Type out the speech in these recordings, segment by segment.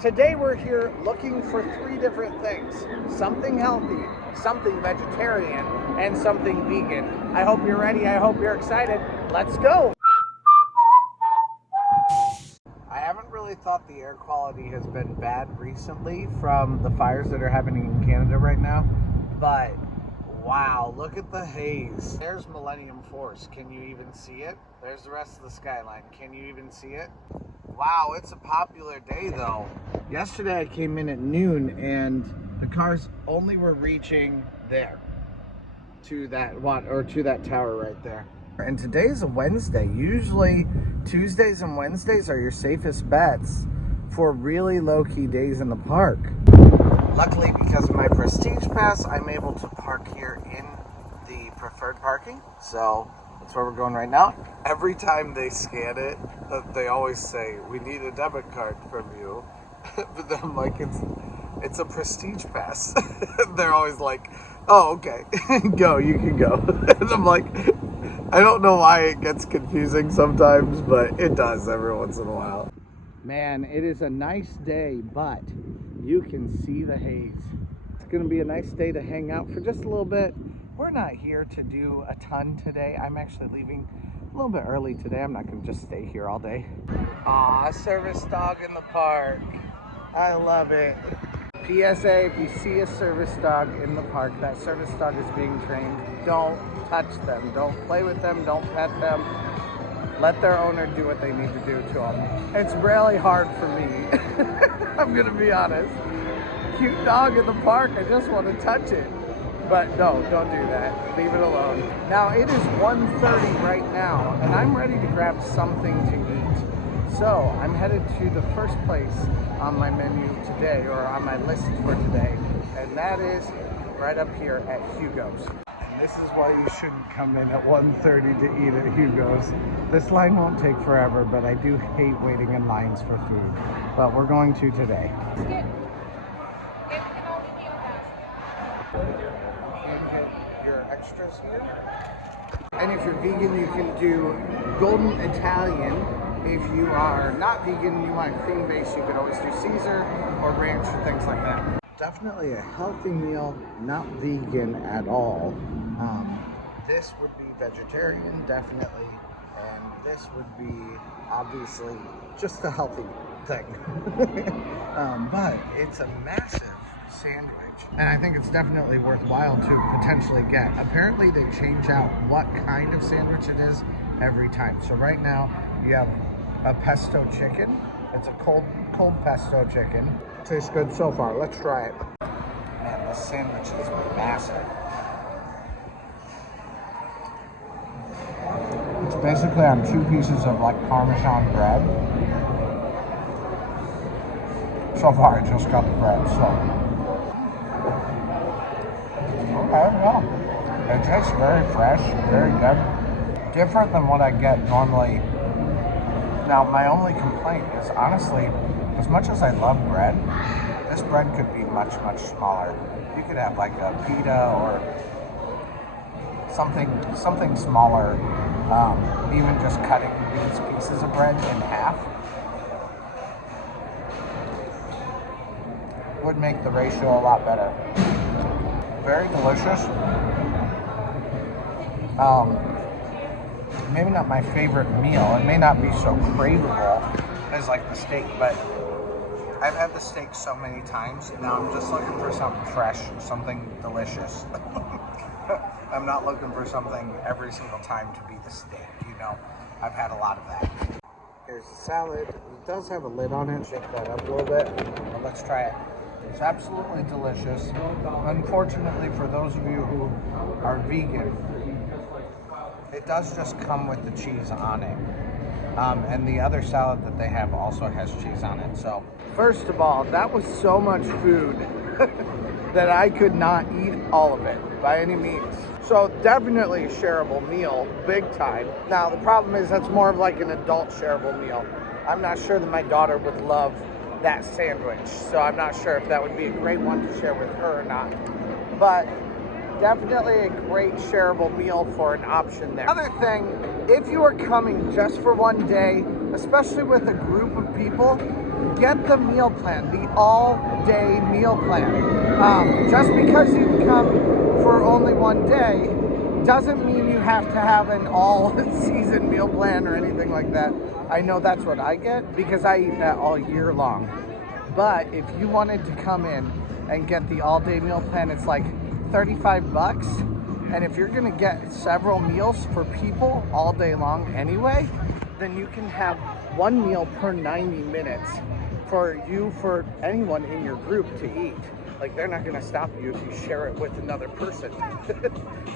Today we're here looking for 3 different things. Something healthy, something vegetarian, and something vegan. I hope you're ready. I hope you're excited. Let's go. I haven't really thought the air quality has been bad recently from the fires that are happening in Canada right now, but wow, look at the haze. There's Millennium Force. Can you even see it? There's the rest of the skyline. Can you even see it? Wow, it's a popular day though. Yesterday I came in at noon and the cars only were reaching there to that tower right there. And today's a Wednesday. Usually Tuesdays and Wednesdays are your safest bets for really low-key days in the park. Luckily, because of my Prestige Pass, I'm able to park here in the preferred parking. So that's where we're going right now. Every time they scan it, they always say, "We need a debit card from you." But then I'm like, it's a Prestige Pass. They're always like, "Oh, okay, go, you can go." And I'm like, I don't know why it gets confusing sometimes, but it does every once in a while. Man, it is a nice day, but you can see the haze. It's gonna be a nice day to hang out for just a little bit. We're not here to do a ton today. I'm actually leaving a little bit early today. I'm not gonna just stay here all day. Aw, service dog in the park. I love it. PSA, if you see a service dog in the park, that service dog is being trained. Don't touch them. Don't play with them. Don't pet them. Let their owner do what they need to do to them. It's really hard for me. I'm gonna be honest. Cute dog in the park, I just want to touch it. But no, don't do that. Leave it alone. Now it is 1:30 right now, and I'm ready to grab something to eat. So I'm headed to the first place on my menu today, or on my list for today, and that is right up here at Hugos. And this is why you shouldn't come in at 1:30 to eat at Hugos. This line won't take forever, but I do hate waiting in lines for food. But we're going to today. Your extras here. And if you're vegan, you can do golden Italian. If you are not vegan, you want cream base, you could always do Caesar or ranch or things like that. Definitely a healthy meal, not vegan at all. This would be vegetarian, definitely, and this would be obviously just a healthy thing. But it's a massive sandwich, and I think it's definitely worthwhile to potentially get. Apparently they change out what kind of sandwich it is every time. So right now you have a pesto chicken. It's a cold pesto chicken. Tastes good so far. Let's try it. Man, this sandwich is massive. It's basically on 2 pieces of like Parmesan bread. So far I just got the bread, so okay, yeah. It tastes very fresh, very good. Different than what I get normally. Now, my only complaint is, honestly, as much as I love bread, this bread could be much, much smaller. You could have like a pita or something smaller. Even just cutting these pieces of bread in half would make the ratio a lot better. Very delicious. Maybe not my favorite meal. It may not be so craveable as like the steak, but I've had the steak so many times. Now I'm just looking for something fresh, something delicious. I'm not looking for something every single time to be the steak, you know. I've had a lot of that. Here's the salad. It does have a lid on it. Shake that up a little bit. Well, let's try it. It's absolutely delicious. Unfortunately, for those of you who are vegan, it does just come with the cheese on it. And the other salad that they have also has cheese on it. So, first of all, that was so much food that I could not eat all of it by any means. So definitely a shareable meal, big time. Now, the problem is that's more of like an adult shareable meal. I'm not sure that my daughter would love that sandwich, so I'm not sure if that would be a great one to share with her or not. But definitely a great shareable meal for an option there. Another thing, if you are coming just for one day, especially with a group of people, get the meal plan, the all-day meal plan. Just because you come for only one day doesn't mean you have to have an all-season meal plan or anything like that. I know that's what I get because I eat that all year long. But if you wanted to come in and get the all-day meal plan, it's like 35 bucks. And if you're gonna get several meals for people all day long anyway, then you can have one meal per 90 minutes for anyone in your group to eat. Like, they're not gonna stop you if you share it with another person.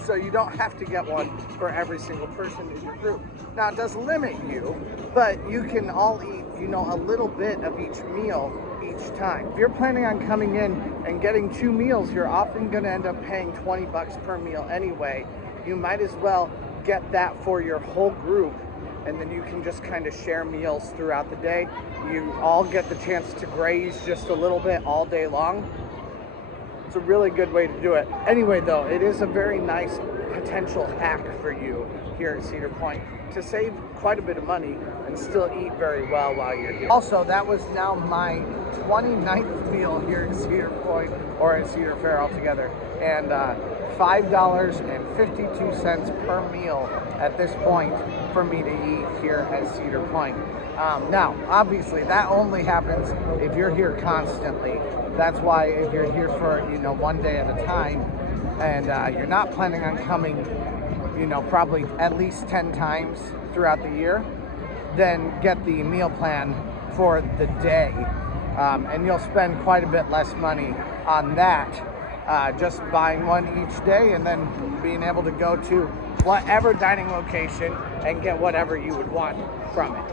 So you don't have to get one for every single person in your group. Now, it does limit you, but you can all eat, you know, a little bit of each meal each time. If you're planning on coming in and getting 2 meals, you're often gonna end up paying 20 bucks per meal anyway. You might as well get that for your whole group, and then you can just kind of share meals throughout the day. You all get the chance to graze just a little bit all day long. It's a really good way to do it. Anyway, though, it is a very nice potential hack for you here at Cedar Point to save quite a bit of money and still eat very well while you're here. Also, that was now my 29th meal here at Cedar Point, or at Cedar Fair altogether, and $5.52 per meal at this point for me to eat here at Cedar Point. Now, obviously, that only happens if you're here constantly. That's why if you're here for, you know, one day at a time, and you're not planning on coming, you know, probably at least 10 times throughout the year, then get the meal plan for the day. And you'll spend quite a bit less money on that, just buying one each day and then being able to go to whatever dining location and get whatever you would want from it.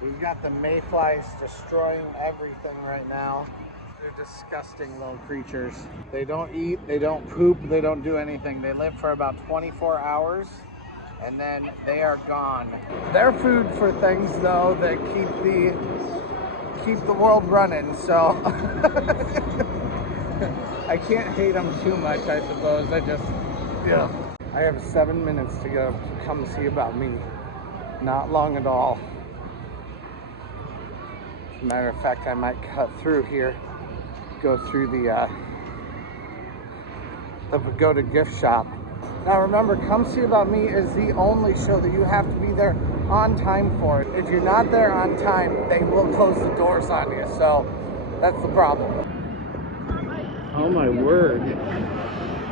We've got the Mayflies destroying everything right now. They're disgusting little creatures. They don't eat, they don't poop, they don't do anything. They live for about 24 hours and then they are gone. They're food for things though that keep the world running, so I can't hate them too much, I suppose. Yeah. I have 7 minutes to go to come see about me. Not long at all. As a matter of fact, I might cut through here, go through the go to gift shop. Now remember, Come See About Me is the only show that you have to be there on time for. If you're not there on time, they will close the doors on you, so that's the problem. Oh my word.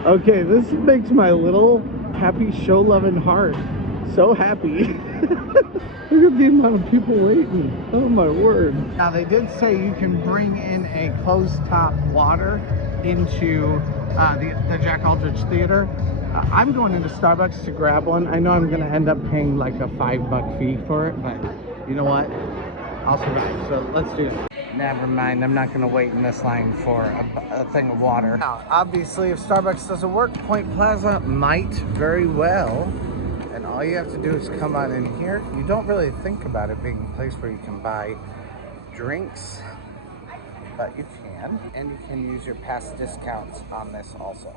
Okay, this makes my little happy show-loving heart so happy. Look at the amount of people waiting. Oh my word. Now they did say you can bring in a closed top water into the Jack Aldrich Theater. I'm going into Starbucks to grab one. I know I'm gonna end up paying like a $5 fee for it, but you know what? I'll survive, so let's do it. Never mind, I'm not gonna wait in this line for a thing of water. Now, obviously, if Starbucks doesn't work, Point Plaza might very well. And all you have to do is come on in here. You don't really think about it being a place where you can buy drinks, but you can. And you can use your past discounts on this also.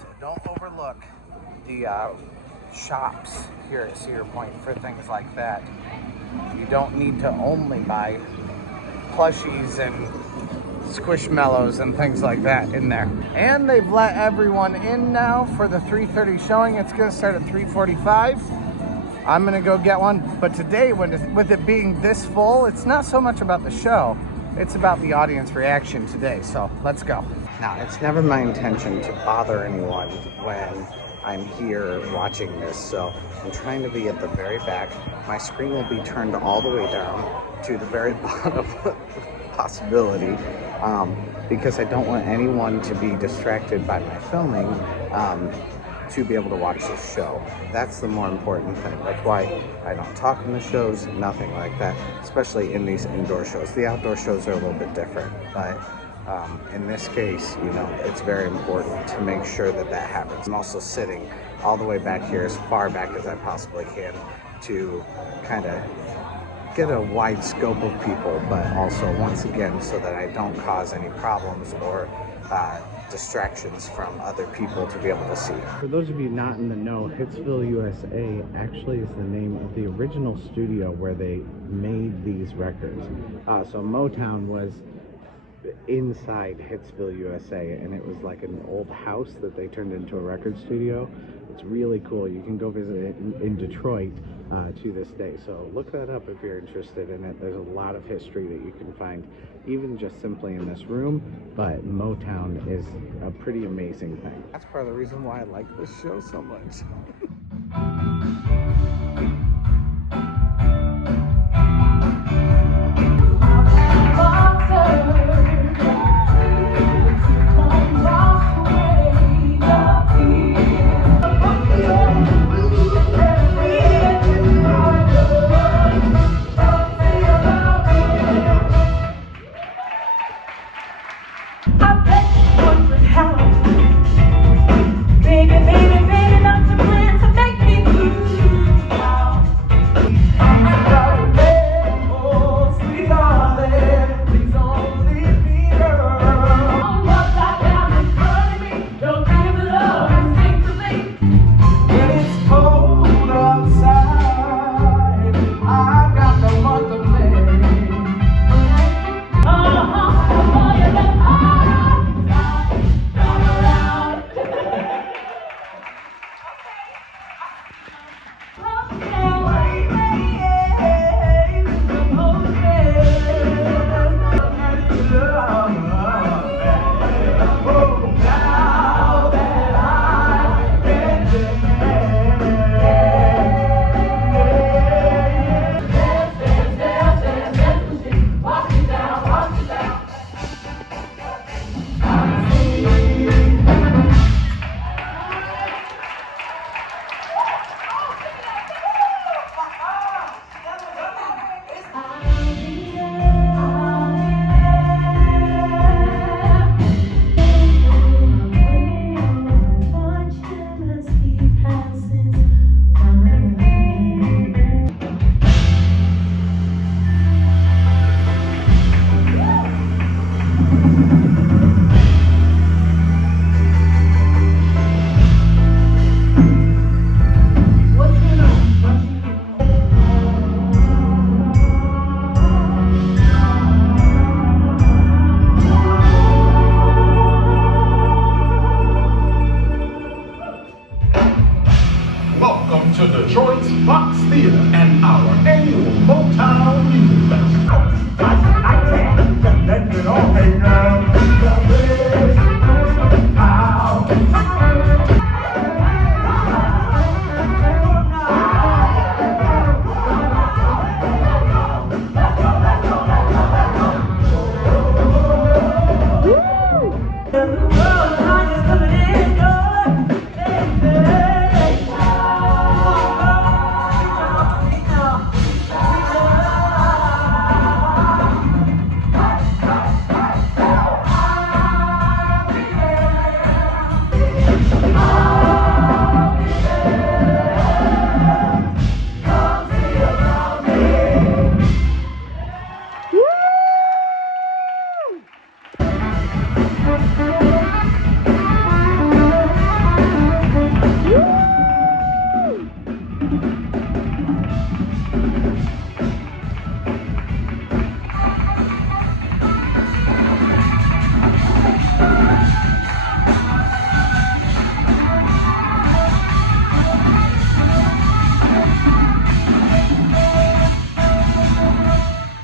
So don't overlook the shops here at Cedar Point for things like that. You don't need to only buy plushies and squishmallows and things like that in there. And they've let everyone in now for the 3:30 showing. It's gonna start at 3:45. I'm gonna go get one, but today, with it being this full, it's not so much about the show, it's about the audience reaction today, so let's go. Now, it's never my intention to bother anyone when I'm here watching this, so I'm trying to be at the very back. My screen will be turned all the way down to the very bottom possibility, because I don't want anyone to be distracted by my filming to be able to watch the show. That's the more important thing. That's why I don't talk in the shows, nothing like that, especially in these indoor shows. The outdoor shows are a little bit different, but in this case, you know, it's very important to make sure that that happens. I'm also sitting all the way back here, as far back as I possibly can, to kind of get a wide scope of people, but also, once again, so that I don't cause any problems or distractions from other people to be able to see. For those of you not in the know, Hitsville, USA actually is the name of the original studio where they made these records. So Motown was inside Hitsville, USA, and it was like an old house that they turned into a record studio. It's really cool. You can go visit it in Detroit to this day. So look that up if you're interested in it. There's a lot of history that you can find, even just simply in this room, but Motown is a pretty amazing thing. That's part of the reason why I like this show so much. Welcome to Detroit's Fox Theater and our annual Motown Music Festival. Let it all hang out.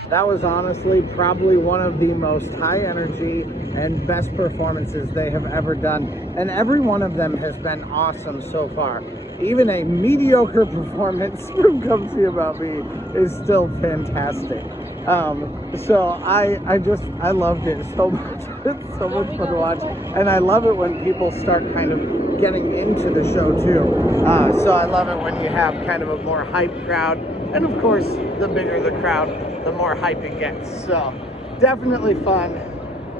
That was honestly probably one of the most high energy and best performances they have ever done. And every one of them has been awesome so far. Even a mediocre performance from Come See About Me is still fantastic. So I loved it so much. It's so much fun to watch. And I love it when people start kind of getting into the show too. So I love it when you have kind of a more hype crowd. And of course, the bigger the crowd, the more hype it gets. So definitely fun.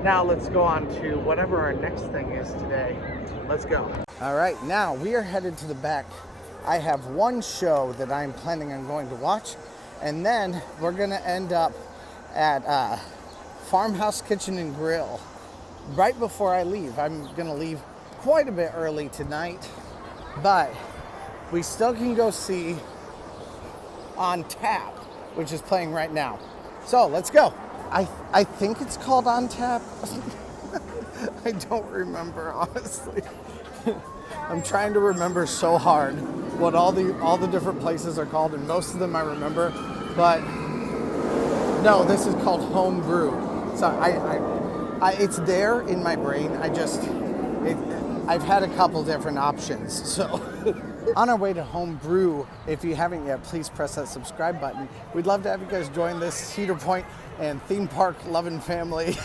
Now let's go on to whatever our next thing is today. Let's go. All right, now we are headed to the back. I have one show that I'm planning on going to watch, and then we're gonna end up at Farmhouse Kitchen and Grill. right before I leave. I'm gonna leave quite a bit early tonight, but we still can go see On Tap, which is playing right now. So let's go. I think it's called On Tap. I don't remember, honestly. I'm trying to remember so hard what all the different places are called, and most of them I remember, but no, this is called Home Brew. So it's there in my brain. I've had a couple different options. So on our way to Home Brew, if you haven't yet, please press that subscribe button. We'd love to have you guys join this Cedar Point and theme park loving family.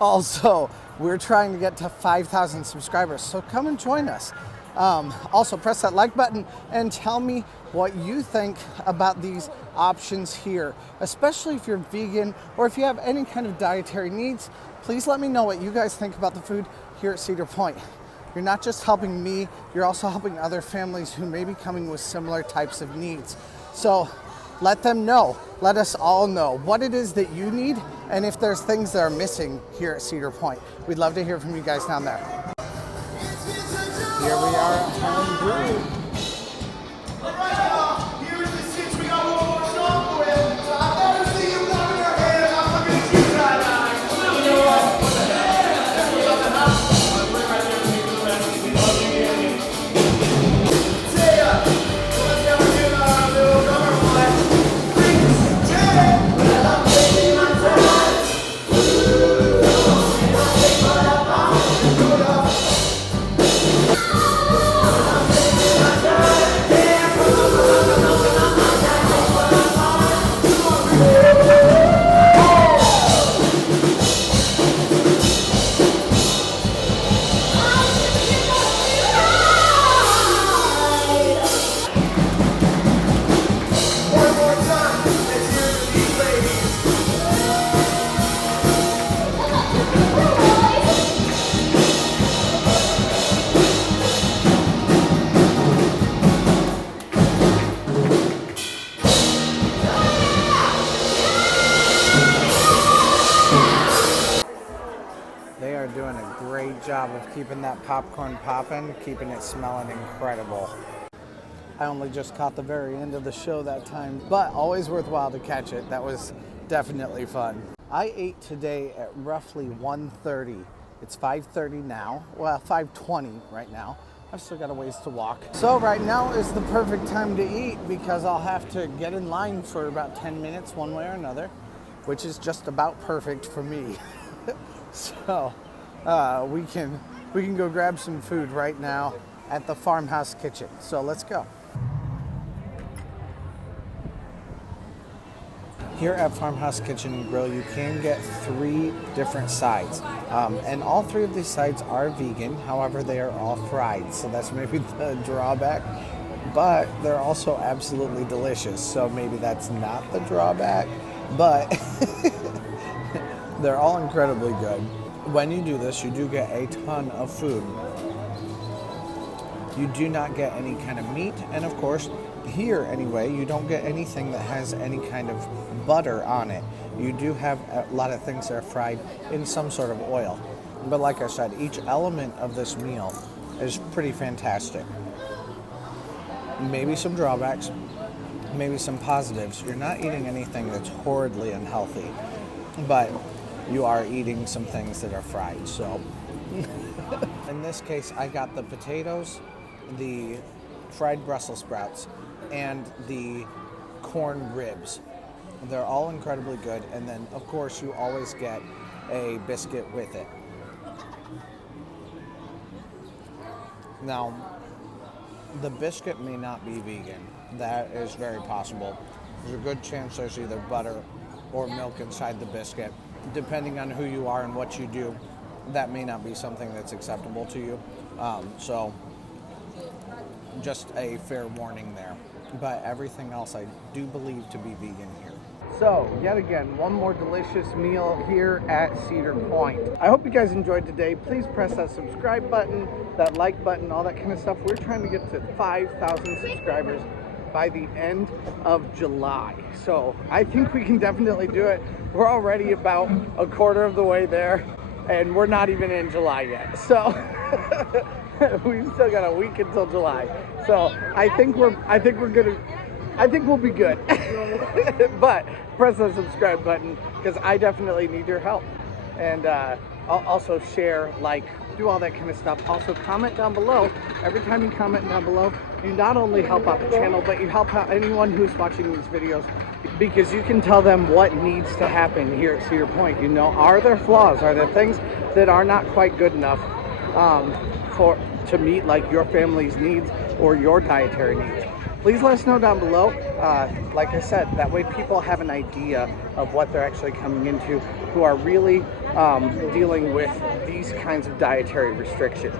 Also, we're trying to get to 5,000 subscribers, so come and join us. Also, press that like button and tell me what you think about these options here, especially if you're vegan or if you have any kind of dietary needs. Please let me know what you guys think about the food here at Cedar Point. You're not just helping me, you're also helping other families who may be coming with similar types of needs. So let them know, let us all know what it is that you need and if there's things that are missing here at Cedar Point. We'd love to hear from you guys down there. Here we are at Home Brew. Doing a great job of keeping that popcorn popping, keeping it smelling incredible. I only just caught the very end of the show that time, but always worthwhile to catch it. That was definitely fun. I ate today at roughly 1:30. It's 5:30 now, well 5:20 right now. I've still got a ways to walk. So right now is the perfect time to eat because I'll have to get in line for about 10 minutes one way or another, which is just about perfect for me. So we can go grab some food right now at the Farmhouse kitchen. So let's go. Here at Farmhouse Kitchen and Grill, you can get 3 different sides. And all 3 of these sides are vegan. However, they are all fried. So that's maybe the drawback. But they're also absolutely delicious. So maybe that's not the drawback. But they're all incredibly good. When you do this, you do get a ton of food. You do not get any kind of meat, and of course, here anyway, you don't get anything that has any kind of butter on it. You do have a lot of things that are fried in some sort of oil. But like I said, each element of this meal is pretty fantastic. Maybe some drawbacks, maybe some positives. You're not eating anything that's horridly unhealthy, but you are eating some things that are fried. So in this case, I got the potatoes, the fried Brussels sprouts, and the corn ribs. They're all incredibly good. And then of course you always get a biscuit with it. Now, the biscuit may not be vegan. That is very possible. There's a good chance there's either butter or milk inside the biscuit. Depending on who you are and what you do, that may not be something that's acceptable to you. So just a fair warning there. But everything else I do believe to be vegan here. So, yet again, one more delicious meal here at Cedar Point. I hope you guys enjoyed today. Please press that subscribe button, that like button, all that kind of stuff. We're trying to get to 5,000 subscribers by the end of July. So I think we can definitely do it. We're already about a quarter of the way there. and we're not even in July yet. So we've still got a week until July. So I think we'll be good. But press the subscribe button because I definitely need your help. And I'll also share, like, do all that kind of stuff. Also comment down below. Every time you comment down below, you not only help out the channel, but you help out anyone who's watching these videos, because you can tell them what needs to happen here at Cedar Point. You know, are there flaws? Are there things that are not quite good enough to meet like your family's needs or your dietary needs? Please let us know down below. Like I said, that way people have an idea of what they're actually coming into, who are really dealing with these kinds of dietary restrictions.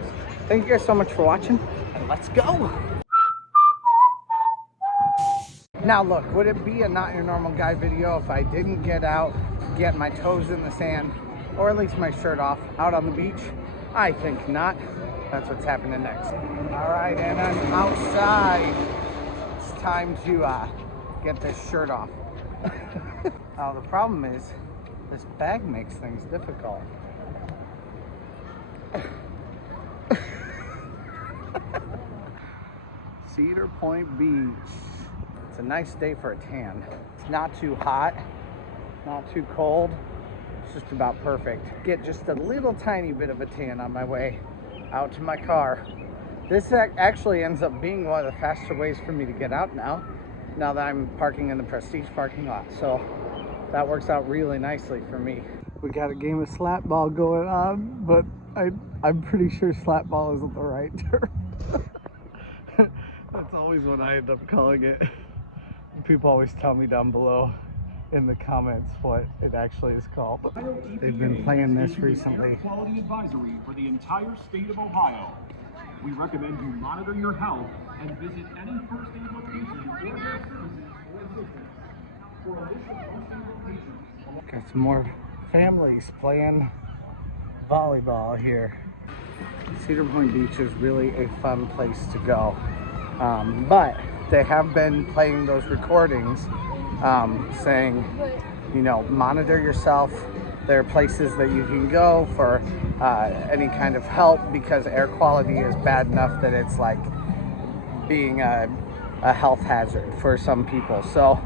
Thank you guys so much for watching, and let's go. Now look, would it be a Not Your Normal Guy video if I didn't get out, get my toes in the sand, or at least my shirt off, out on the beach? I think not. That's what's happening next. All right, and I'm outside. It's time to get this shirt off. Now the problem is, this bag makes things difficult. Cedar Point Beach. It's a nice day for a tan. It's not too hot, not too cold. It's just about perfect. Get just a little tiny bit of a tan on my way out to my car. This actually ends up being one of the faster ways for me to get out now that I'm parking in the Prestige parking lot. So that works out really nicely for me. We got a game of slapball going on, but I'm pretty sure slapball isn't the right term. That's always what I end up calling it. People always tell me down below in the comments what it actually is called. They've been playing this recently. Quality advisory for the entire state of Ohio. We recommend you monitor your health and visit any first aid location or health services or assistance. For additional first aid locations. Got some more families playing volleyball here. Cedar Point Beach is really a fun place to go. But they have been playing those recordings saying, you know, monitor yourself. There are places that you can go for any kind of help, because air quality is bad enough that it's like being a health hazard for some people. So,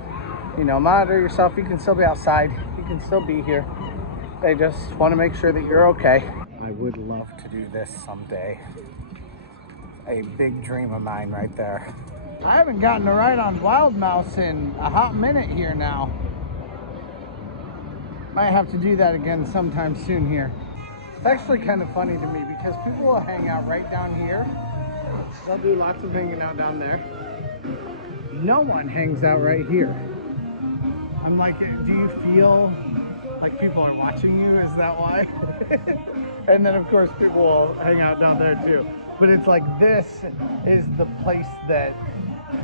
you know, monitor yourself. You can still be outside. You can still be here. They just want to make sure that you're okay. I would love to do this someday. A big dream of mine right there. I haven't gotten a ride on Wild Mouse in a hot minute here now. Might have to do that again sometime soon here. It's actually kind of funny to me because people will hang out right down here. They'll do lots of hanging out down there. No one hangs out right here. I'm like, do you feel like people are watching you? Is that why? And then of course people will hang out down there too. But it's like, this is the place that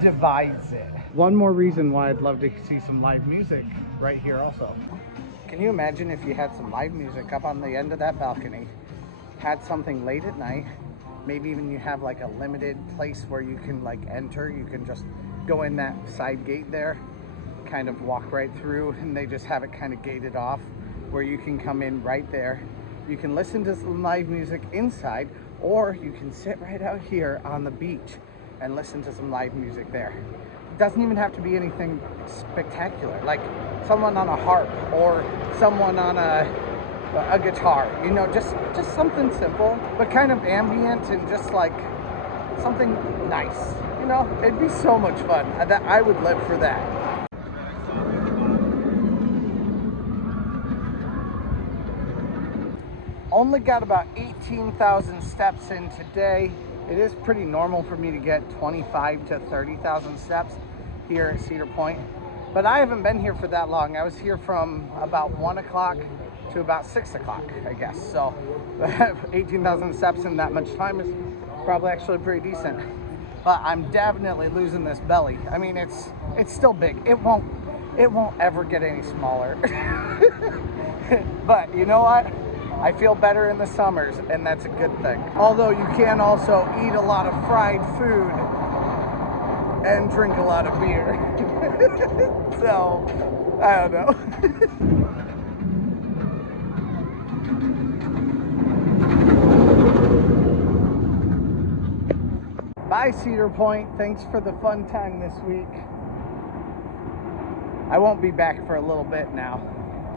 divides it. One more reason why I'd love to see some live music right here also. Can you imagine if you had some live music up on the end of that balcony, had something late at night, maybe even you have like a limited place where you can like enter, you can just go in that side gate there, kind of walk right through, and they just have it kind of gated off where you can come in right there. You can listen to some live music inside, or you can sit right out here on the beach and listen to some live music there. It doesn't even have to be anything spectacular, like someone on a harp or someone on a guitar, you know, just something simple, but kind of ambient and just like something nice, you know. It'd be so much fun. I would live for that. Only got about 18,000 steps in today. It is pretty normal for me to get 25 to 30,000 steps here at Cedar Point, but I haven't been here for that long. I was here from about 1 o'clock to about 6 o'clock, I guess. So 18,000 steps in that much time is probably actually pretty decent. But I'm definitely losing this belly. I mean, it's still big. It won't ever get any smaller. But you know what? I feel better in the summers, and that's a good thing. Although you can also eat a lot of fried food and drink a lot of beer. So, I don't know. Bye, Cedar Point. Thanks for the fun time this week. I won't be back for a little bit now.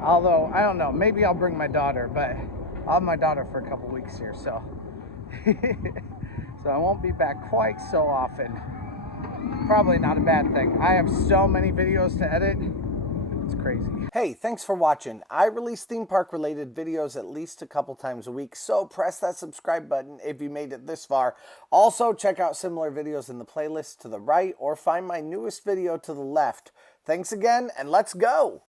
Although, I don't know, maybe I'll bring my daughter, but I'll have my daughter for a couple weeks here, so. So I won't be back quite so often. Probably not a bad thing. I have so many videos to edit. It's crazy. Hey, thanks for watching. I release theme park related videos at least a couple times a week, so press that subscribe button if you made it this far. Also, check out similar videos in the playlist to the right or find my newest video to the left. Thanks again, and let's go!